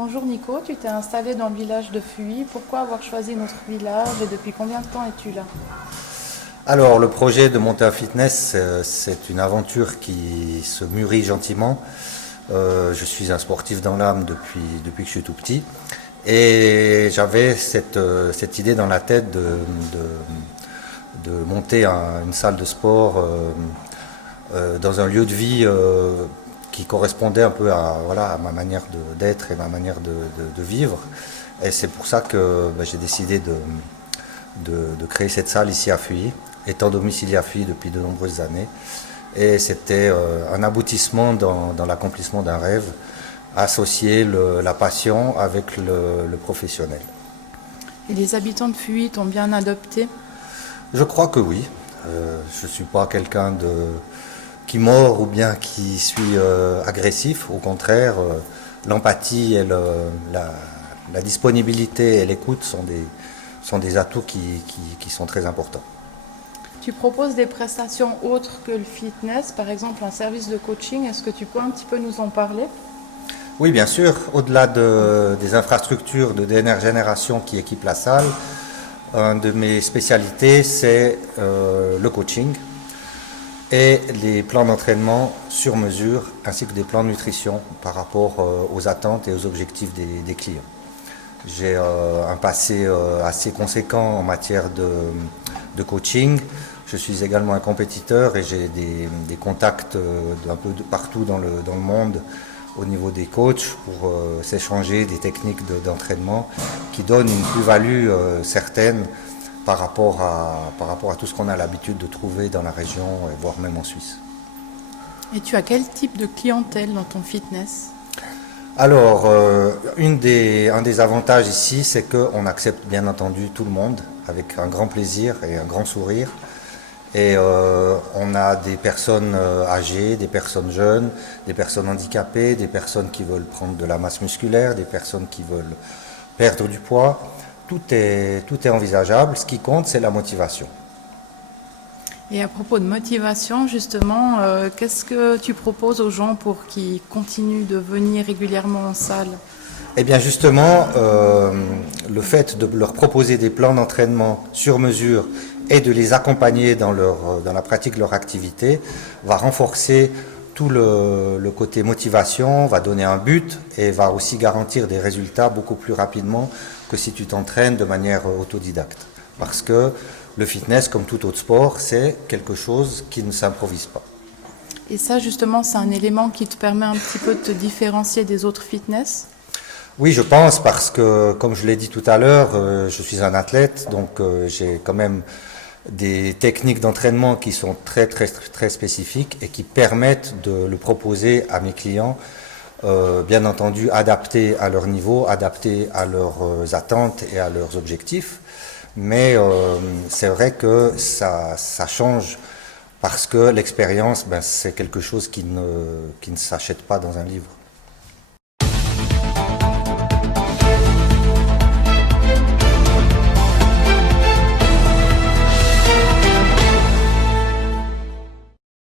Bonjour Nico, tu t'es installé dans le village de Fuy. Pourquoi avoir choisi notre village et depuis combien de temps es-tu là? Alors, le projet de monter un fitness, c'est une aventure qui se mûrit gentiment. Je suis un sportif dans l'âme depuis que je suis tout petit. Et j'avais cette idée dans la tête de monter une salle de sport dans un lieu de vie qui correspondait un peu à ma manière d'être et ma manière de vivre. Et c'est pour ça que j'ai décidé de créer cette salle ici à Fuy, étant domicilié à Fuy depuis de nombreuses années. Et c'était un aboutissement dans l'accomplissement d'un rêve, associer la passion avec le professionnel. Et les habitants de Fuy t'ont bien adopté? Je crois que oui. Je ne suis pas quelqu'un qui mord ou bien qui suis agressif. Au contraire, l'empathie et la disponibilité et l'écoute sont des atouts qui sont très importants. Tu proposes des prestations autres que le fitness, par exemple un service de coaching. Est-ce que tu peux un petit peu nous en parler? Oui, bien sûr. Au-delà des infrastructures de dernière génération qui équipent la salle, une de mes spécialités, c'est le coaching et les plans d'entraînement sur mesure, ainsi que des plans de nutrition par rapport aux attentes et aux objectifs des clients. J'ai un passé assez conséquent en matière de coaching. Je suis également un compétiteur et j'ai des contacts un peu partout dans le monde au niveau des coachs pour s'échanger des techniques d'entraînement qui donnent une plus-value certaine par rapport à tout ce qu'on a l'habitude de trouver dans la région, voire même en Suisse. Et tu as quel type de clientèle dans ton fitness? Alors, un des avantages ici, c'est qu'on accepte bien entendu tout le monde avec un grand plaisir et un grand sourire. Et on a des personnes âgées, des personnes jeunes, des personnes handicapées, des personnes qui veulent prendre de la masse musculaire, des personnes qui veulent perdre du poids. Tout est envisageable. Ce qui compte, c'est la motivation. Et à propos de motivation, justement, qu'est-ce que tu proposes aux gens pour qu'ils continuent de venir régulièrement en salle? Eh bien justement, le fait de leur proposer des plans d'entraînement sur mesure et de les accompagner dans la pratique de leur activité va renforcer tout le côté motivation, va donner un but et va aussi garantir des résultats beaucoup plus rapidement que si tu t'entraînes de manière autodidacte. Parce que le fitness, comme tout autre sport, c'est quelque chose qui ne s'improvise pas. Et ça, justement, c'est un élément qui te permet un petit peu de te différencier des autres fitness? Oui, je pense, parce que, comme je l'ai dit tout à l'heure, je suis un athlète, donc j'ai quand même des techniques d'entraînement qui sont très, très, très spécifiques et qui permettent de le proposer à mes clients, bien entendu adapté à leur niveau, adapté à leurs attentes et à leurs objectifs. Mais c'est vrai que ça change parce que l'expérience, c'est quelque chose qui ne s'achète pas dans un livre.